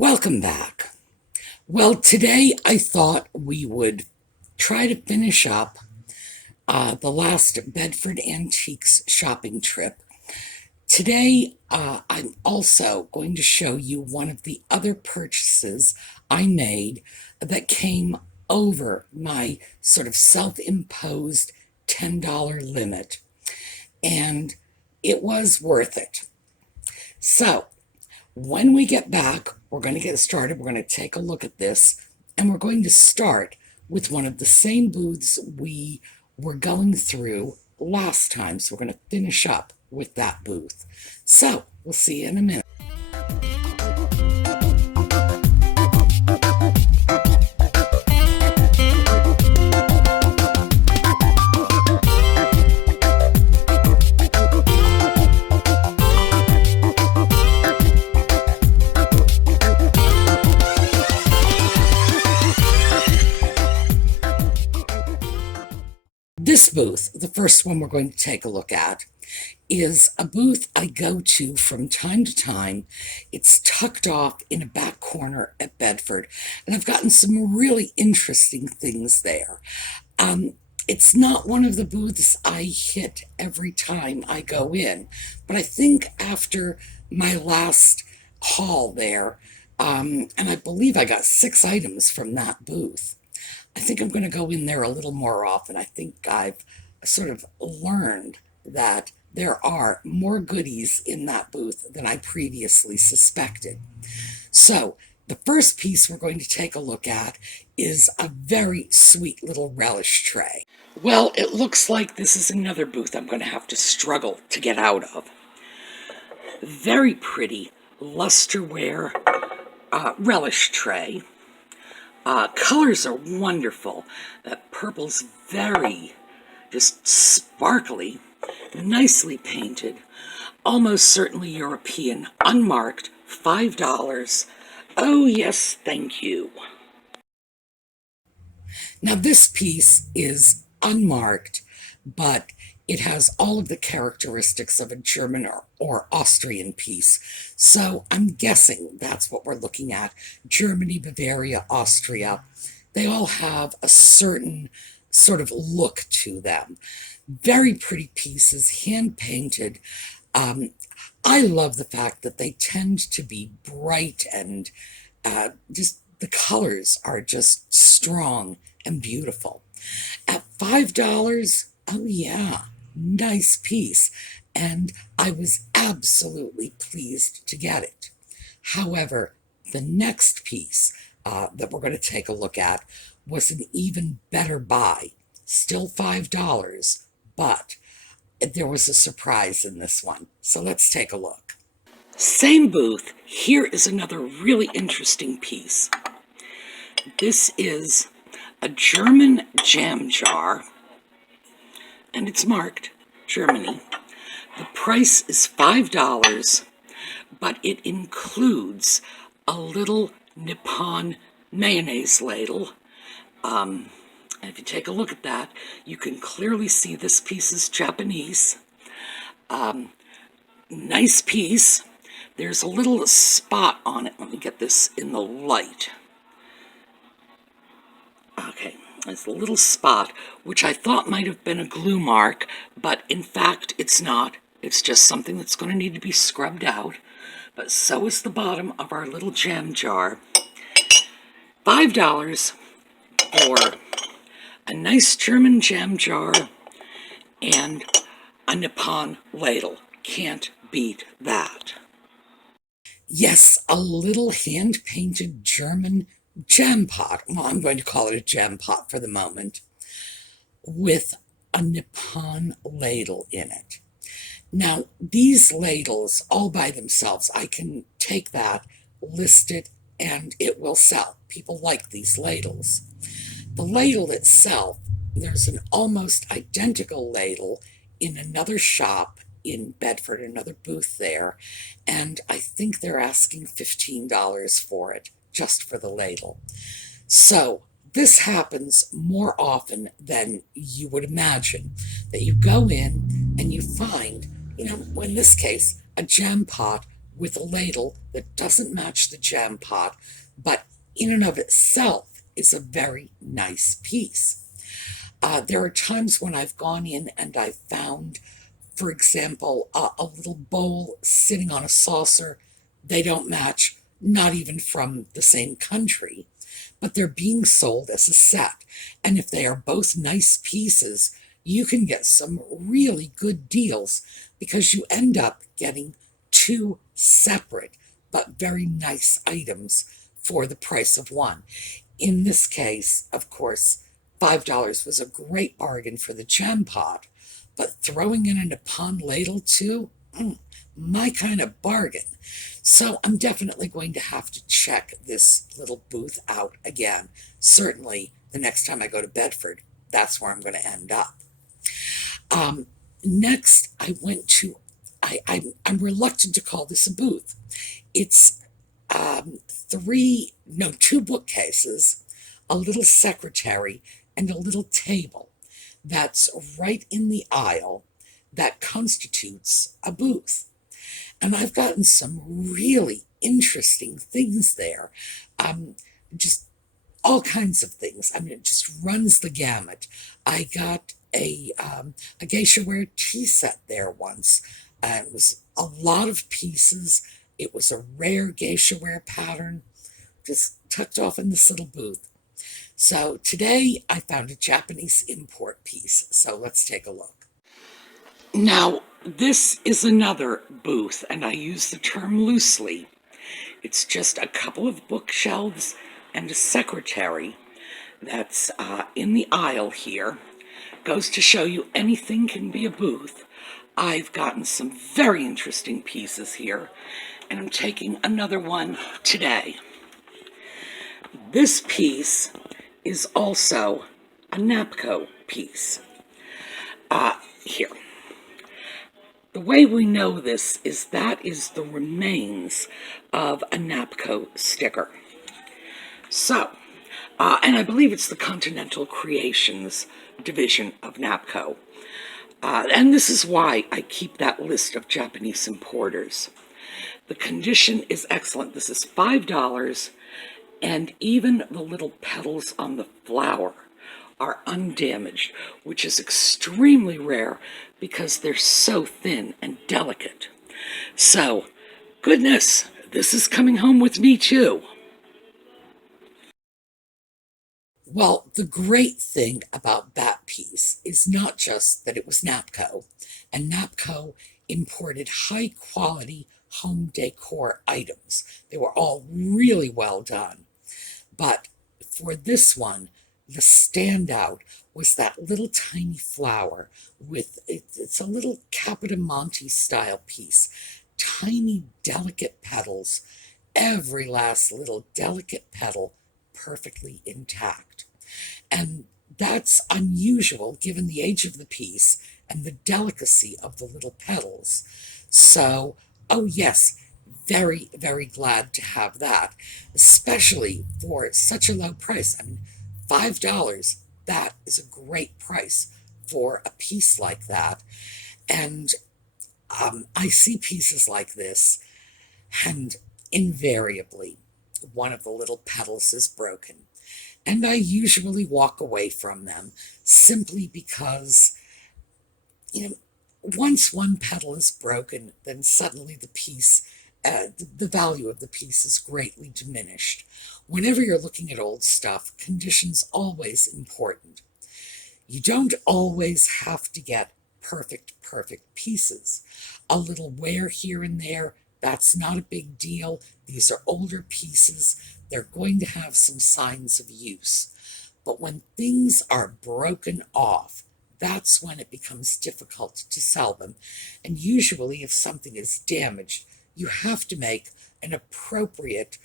Welcome back. Well, today I thought we would try to finish up the last Bedford Antiques shopping trip. Today, I'm also going to show you one of the other purchases I made that came over my sort of self-imposed $10 limit, and it was worth it. So, when we get back, we're going to get started. We're going to take a look at this, and we're going to start with one of the same booths we were going through last time. So we're going to finish up with that booth. So we'll see you in a minute. This booth, the first one we're going to take a look at, is a booth I go to from time to time. It's tucked off in a back corner at Bedford, and I've gotten some really interesting things there. It's not one of the booths I hit every time I go in, but I think after my last haul there, and I believe I got 6 items from that booth, I think I'm going to go in there a little more often. I think I've sort of learned that there are more goodies in that booth than I previously suspected. So the first piece we're going to take a look at is a very sweet little relish tray. Well, it looks like this is another booth I'm going to have to struggle to get out of. Very pretty lusterware relish tray. Colors are wonderful. That purple's very just sparkly, nicely painted, almost certainly European, unmarked, $5. Oh yes, thank you. Now this piece is unmarked, but it has all of the characteristics of a German or Austrian piece. So I'm guessing that's what we're looking at. Germany, Bavaria, Austria. They all have a certain sort of look to them. Very pretty pieces, hand-painted. I love the fact that they tend to be bright and just the colors are just strong and beautiful. At $5, oh yeah, nice piece, and I was absolutely pleased to get it. However, the next piece that we're going to take a look at was an even better buy. Still $5, but there was a surprise in this one. So let's take a look. Same booth. Here is another really interesting piece. This is a German jam jar, and it's marked Germany. The price is $5, but it includes a little Nippon mayonnaise ladle. And if you take a look at that, you can clearly see this piece is Japanese. Nice piece. There's a little spot on it. Let me get this in the light. Okay, there's a little spot, which I thought might have been a glue mark, but in fact it's not. It's just something that's going to need to be scrubbed out. But so is the bottom of our little jam jar. $5 for a nice German jam jar and a Nippon ladle. Can't beat that. Yes, a little hand-painted German jam pot. Well, I'm going to call it a jam pot for the moment, with a Nippon ladle in it. Now, these ladles all by themselves, I can take that, list it, and it will sell. People like these ladles. The ladle itself, there's an almost identical ladle in another shop in Bedford, another booth there, and I think they're asking $15 for it, just for the ladle. So this happens more often than you would imagine, that you go in and you find, in this case, a jam pot with a ladle that doesn't match the jam pot, but in and of itself is a very nice piece. There are times when I've gone in and I've found, for example, a little bowl sitting on a saucer. They don't match, not even from the same country, but they're being sold as a set. And if they are both nice pieces, you can get some really good deals because you end up getting two separate but very nice items for the price of one. In this case, of course, $5 was a great bargain for the gem pot, but throwing in a Nippon ladle too, my kind of bargain. So I'm definitely going to have to check this little booth out again. Certainly the next time I go to Bedford, that's where I'm going to end up. Next, I went to, I'm reluctant to call this a booth. It's two bookcases, a little secretary, and a little table that's right in the aisle that constitutes a booth. And I've gotten some really interesting things there. Just all kinds of things. I mean, it just runs the gamut. I got a geisha ware tea set there once. It was a lot of pieces. It was a rare geisha ware pattern, just tucked off in this little booth. So today I found a Japanese import piece. So let's take a look. Now, this is another booth, and I use the term loosely. It's just a couple of bookshelves and a secretary that's in the aisle here. Goes to show you anything can be a booth. I've gotten some very interesting pieces here, and I'm taking another one today. This piece is also a Napco piece. Here. The way we know this is that is the remains of a Napco sticker. So, and I believe it's the Continental Creations division of Napco. And this is why I keep that list of Japanese importers. The condition is excellent. This is $5, and even the little petals on the flower are undamaged, which is extremely rare because they're so thin and delicate. So, goodness, this is coming home with me too. Well, the great thing about that piece is not just that it was Napco, and Napco imported high quality home decor items. They were all really well done. But for this one, the standout was that little tiny flower with, it's a little Capodimonte style piece, tiny delicate petals, every last little delicate petal perfectly intact. And that's unusual given the age of the piece and the delicacy of the little petals. So, oh yes, very, very glad to have that, especially for such a low price. I mean, $5, that is a great price for a piece like that. And I see pieces like this, and invariably, one of the little petals is broken. And I usually walk away from them simply because, once one petal is broken, then suddenly the piece, the value of the piece is greatly diminished. Whenever you're looking at old stuff, condition's always important. You don't always have to get perfect pieces. A little wear here and there, that's not a big deal. These are older pieces. They're going to have some signs of use. But when things are broken off, that's when it becomes difficult to sell them. And usually if something is damaged, you have to make an appropriate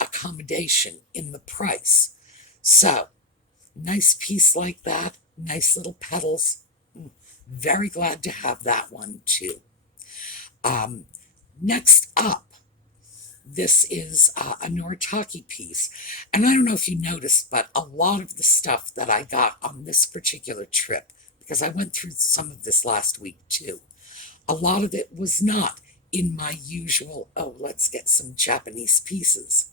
accommodation in the price. So, nice piece like that, nice little petals. Very glad to have that one too. Next up, this is a Noritake piece. And I don't know if you noticed, but a lot of the stuff that I got on this particular trip, because I went through some of this last week too, a lot of it was not in my usual, oh, let's get some Japanese pieces.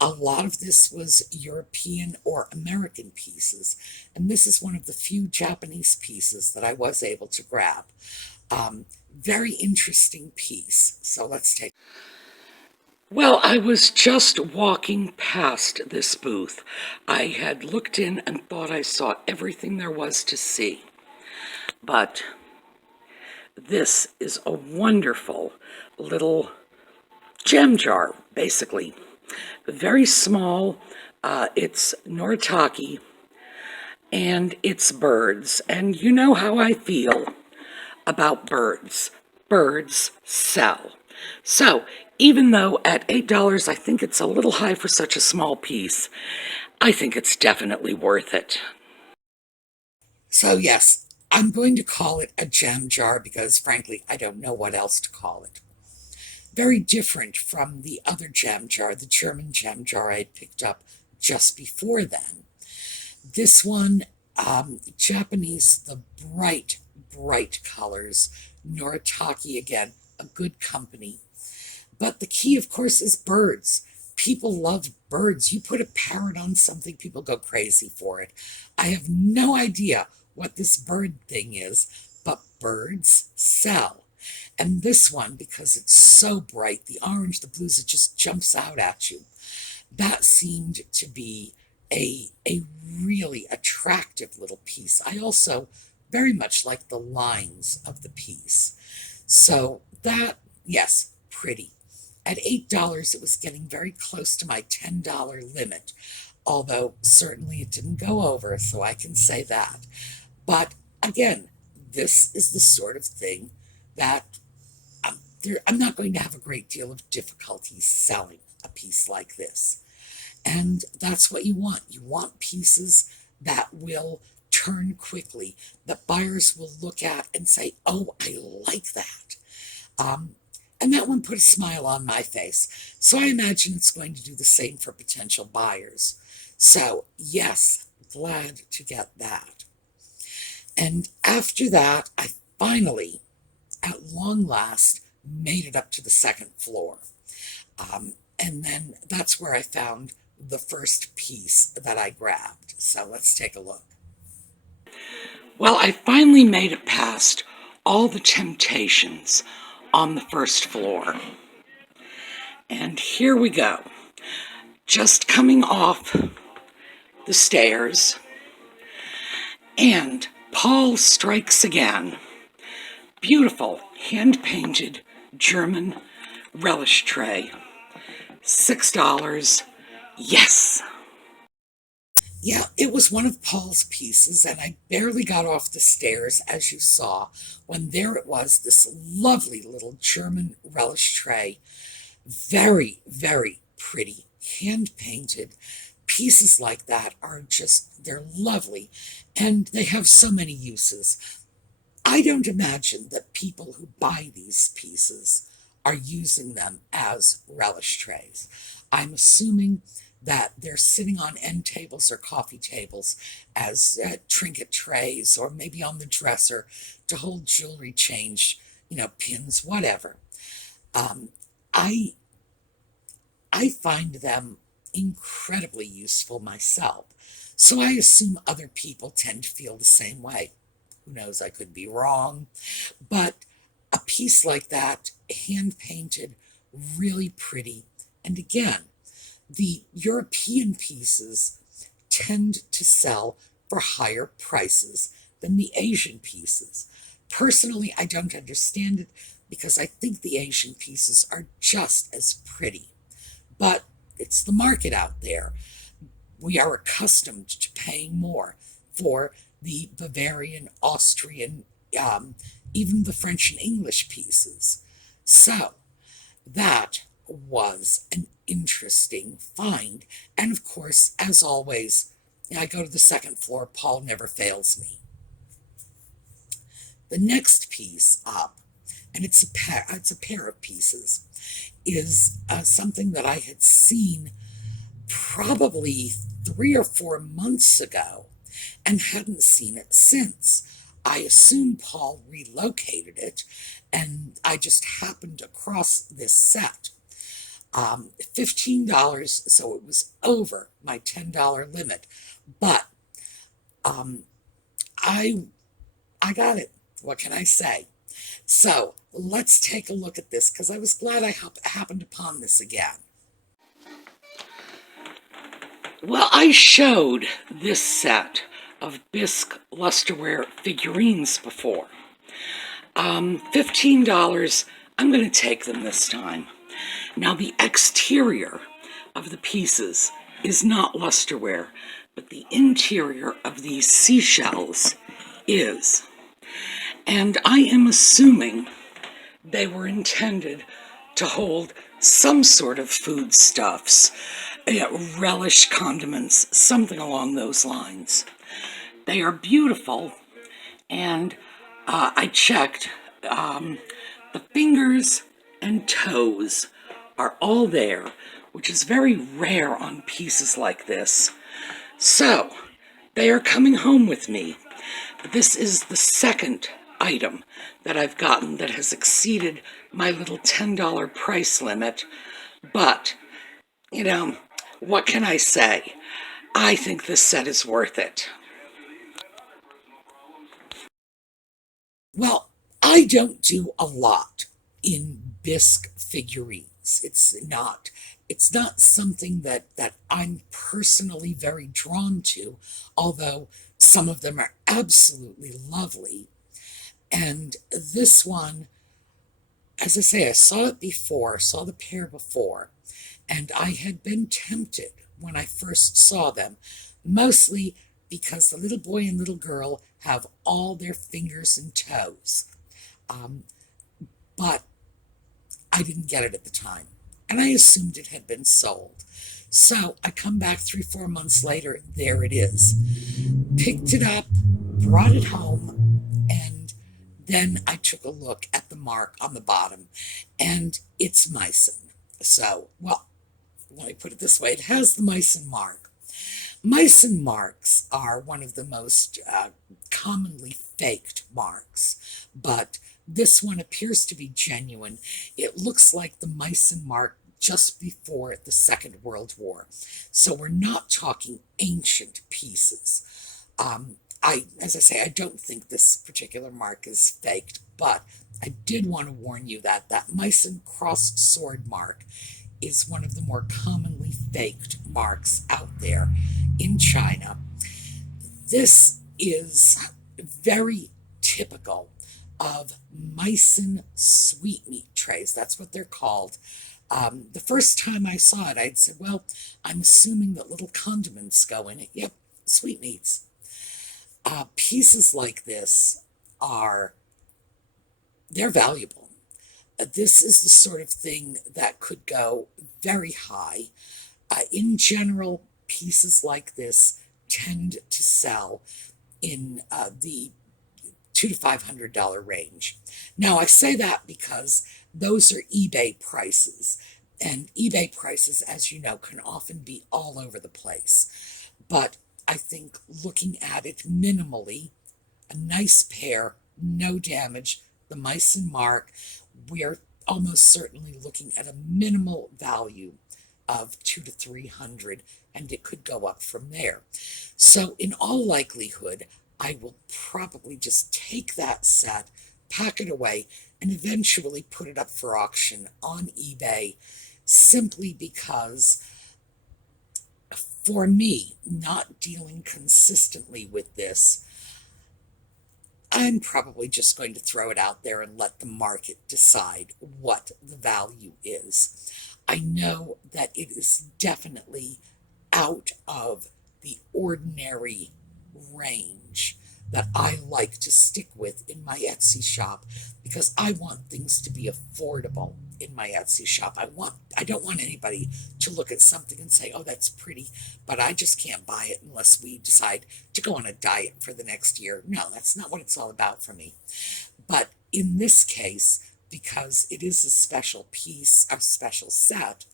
A lot of this was European or American pieces, and this is one of the few Japanese pieces that I was able to grab. Very interesting piece. So let's take. Well, I was just walking past this booth. I had looked in and thought I saw everything there was to see. But this is a wonderful little gem jar, basically. Very small. It's Noritake, and it's birds. And you know how I feel about birds. Birds sell. So even though at $8 I think it's a little high for such a small piece, I think it's definitely worth it. So yes, I'm going to call it a gem jar because frankly I don't know what else to call it. Very different from the other gem jar, the German gem jar I had picked up just before then. This one, Japanese, the bright, bright colors. Noritake again, a good company. But the key, of course, is birds. People love birds. You put a parrot on something, people go crazy for it. I have no idea what this bird thing is, but birds sell. And this one, because it's so bright, the orange, the blues, it just jumps out at you. That seemed to be a really attractive little piece. I also very much like the lines of the piece. So that, yes, pretty. At $8, it was getting very close to my $10 limit, although certainly it didn't go over, so I can say that. But again, this is the sort of thing that I'm not going to have a great deal of difficulty selling a piece like this. And that's what you want. You want pieces that will turn quickly, that buyers will look at and say, oh, I like that. And that one put a smile on my face. So I imagine it's going to do the same for potential buyers. So yes, glad to get that. And after that, I finally, at long last, made it up to the second floor. And then that's where I found the first piece that I grabbed. So let's take a look. Well, I finally made it past all the temptations on the first floor. And here we go. Just coming off the stairs. And Paul strikes again. Beautiful hand-painted German relish tray. $6. Yes. Yeah, it was one of Paul's pieces, and I barely got off the stairs, as you saw, when there it was, this lovely little German relish tray. Very, very pretty, hand-painted. Pieces like that are just, they're lovely, and they have so many uses. I don't imagine that people who buy these pieces are using them as relish trays. I'm assuming that they're sitting on end tables or coffee tables as trinket trays, or maybe on the dresser to hold jewelry, change, pins, whatever. I find them incredibly useful myself, so I assume other people tend to feel the same way. Who knows, I could be wrong, but a piece like that, hand painted, really pretty. And again, the European pieces tend to sell for higher prices than the Asian pieces. Personally, I don't understand it because I think the Asian pieces are just as pretty. But it's the market out there. We are accustomed to paying more for the Bavarian, Austrian, even the French and English pieces. So that was an interesting find. And of course, as always, I go to the second floor. Paul never fails me. The next piece up, and it's a pair of pieces, is something that I had seen probably 3 or 4 months ago and hadn't seen it since. I assume Paul relocated it, and I just happened across this set. $15, so it was over my $10 limit, but um, I I got it. What can I say? So let's take a look at this because I was glad I happened upon this again. Well, I showed this set of bisque lusterware figurines before. $15, I'm going to take them this time. Now, the exterior of the pieces is not lusterware, but the interior of these seashells is. And I am assuming they were intended to hold some sort of foodstuffs, relish, condiments, something along those lines. They are beautiful, and I checked. The fingers and toes are all there, which is very rare on pieces like this. So, they are coming home with me. This is the second item that I've gotten that has exceeded my little $10 price limit. But, what can I say? I think this set is worth it. Well, I don't do a lot in bisque figurines. It's not something that I'm personally very drawn to, although some of them are absolutely lovely. And this one, as I say, I saw it before, saw the pair before, and I had been tempted when I first saw them, mostly because the little boy and little girl have all their fingers and toes. Um, but I didn't get it at the time, and I assumed it had been sold. So I come back 3, 4 months later, there it is. Picked it up, brought it home, and then I took a look at the mark on the bottom, and it's Meissen. So, well, let me put it this way, it has the Meissen mark. Meissen marks are one of the most commonly faked marks, but this one appears to be genuine. It looks like the Meissen mark just before the Second World War. So we're not talking ancient pieces. As I say, I don't think this particular mark is faked, but I did want to warn you that that Meissen crossed sword mark is one of the more commonly faked marks out there in China. This is very typical of Meissen sweetmeat trays. That's what they're called. The first time I saw it, I'd said, well, I'm assuming that little condiments go in it. Yep, sweetmeats. Pieces like this they're valuable. This is the sort of thing that could go very high. In general, pieces like this tend to sell in the $200 to $500 range. Now, I say that because those are eBay prices, and eBay prices, as you know, can often be all over the place. But I think looking at it minimally, a nice pair, no damage, the Meissen mark, we're almost certainly looking at a minimal value of 200 to 300, and it could go up from there. So in all likelihood, I will probably just take that set, pack it away, and eventually put it up for auction on eBay, simply because for me, not dealing consistently with this, I'm probably just going to throw it out there and let the market decide what the value is. I know that it is definitely out of the ordinary range that I like to stick with in my Etsy shop, because I want things to be affordable in my Etsy shop. I don't want anybody to look at something and say, "Oh, that's pretty, but I just can't buy it unless we decide to go on a diet for the next year." No, that's not what it's all about for me. But in this case, because it is a special piece, a special set,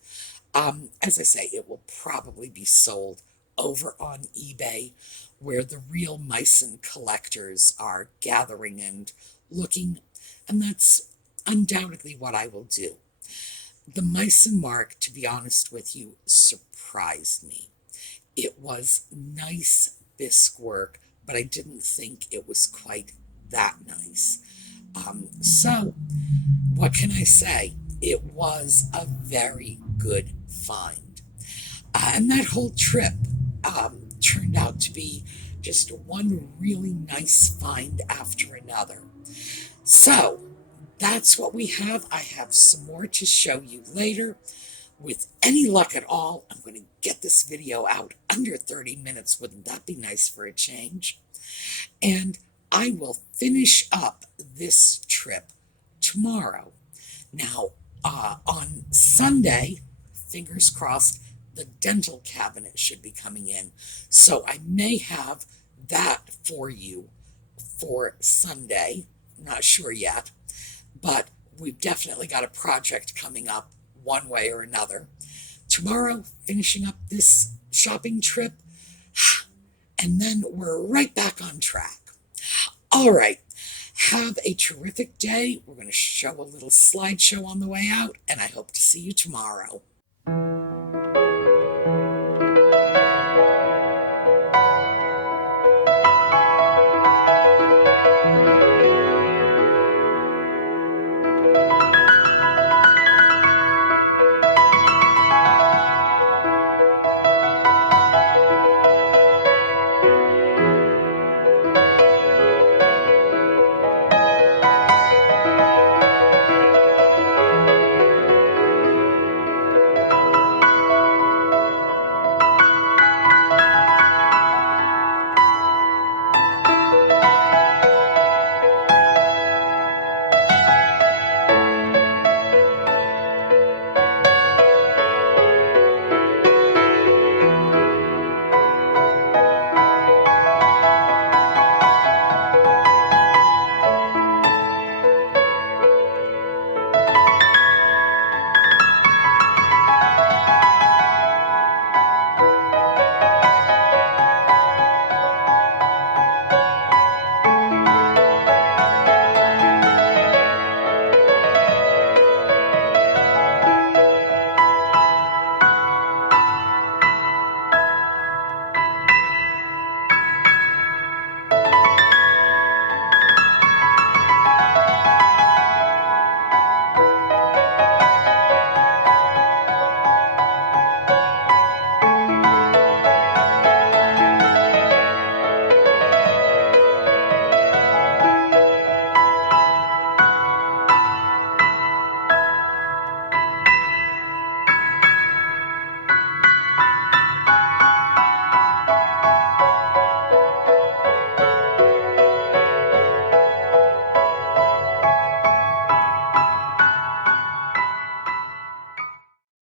as I say, it will probably be sold over on eBay where the real Meissen collectors are gathering and looking, and that's undoubtedly what I will do. The Meissen mark, to be honest with you, surprised me. It was nice bisque work, but I didn't think it was quite that nice. So, what can I say? It was a very good find. And that whole trip turned out to be just one really nice find after another. So, that's what we have. I have some more to show you later. With any luck at all, I'm going to get this video out under 30 minutes. Wouldn't that be nice for a change? And I will finish up this trip tomorrow. Now, on Sunday, fingers crossed, the dental cabinet should be coming in. So I may have that for you for Sunday. Not sure yet, but we've definitely got a project coming up one way or another. Tomorrow, finishing up this shopping trip, and then we're right back on track. All right, have a terrific day. We're going to show a little slideshow on the way out, and I hope to see you tomorrow.